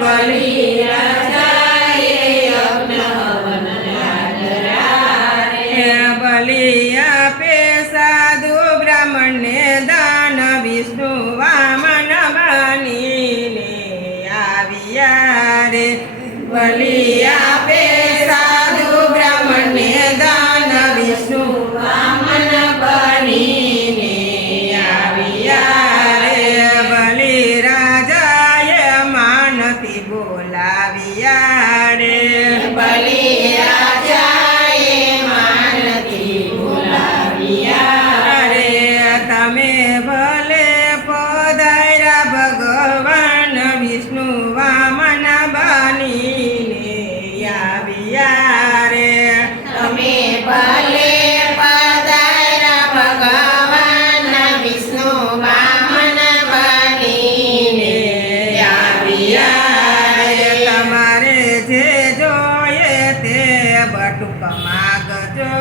બલિ રાજાએ યજ્ઞ હવન આદર્યા રે બલિ આપે સાધુ બ્રાહ્મણને દાન વિષ્ણુ વામન બનીને આવ્યા રે બલિ આપે સાધુ બ્રાહ્મણને દાન વિષ્ણુ વામન બનીને આવ્યા રે બલિ રાજાએ માનથી બોલાવ્યા રે બલિ રાજાએ માનથી બોલાવ્યા રે તમે ભલે પધાર્યા ભગવાન વિષ્ણુ વામન બનીને આવ્યા રે તમે ભલે પધાર્યા ભગવાન વિષ્ણુ વામન બનીને આવ્યા રે તમારે જે જોઈએ તે બટુક માગજો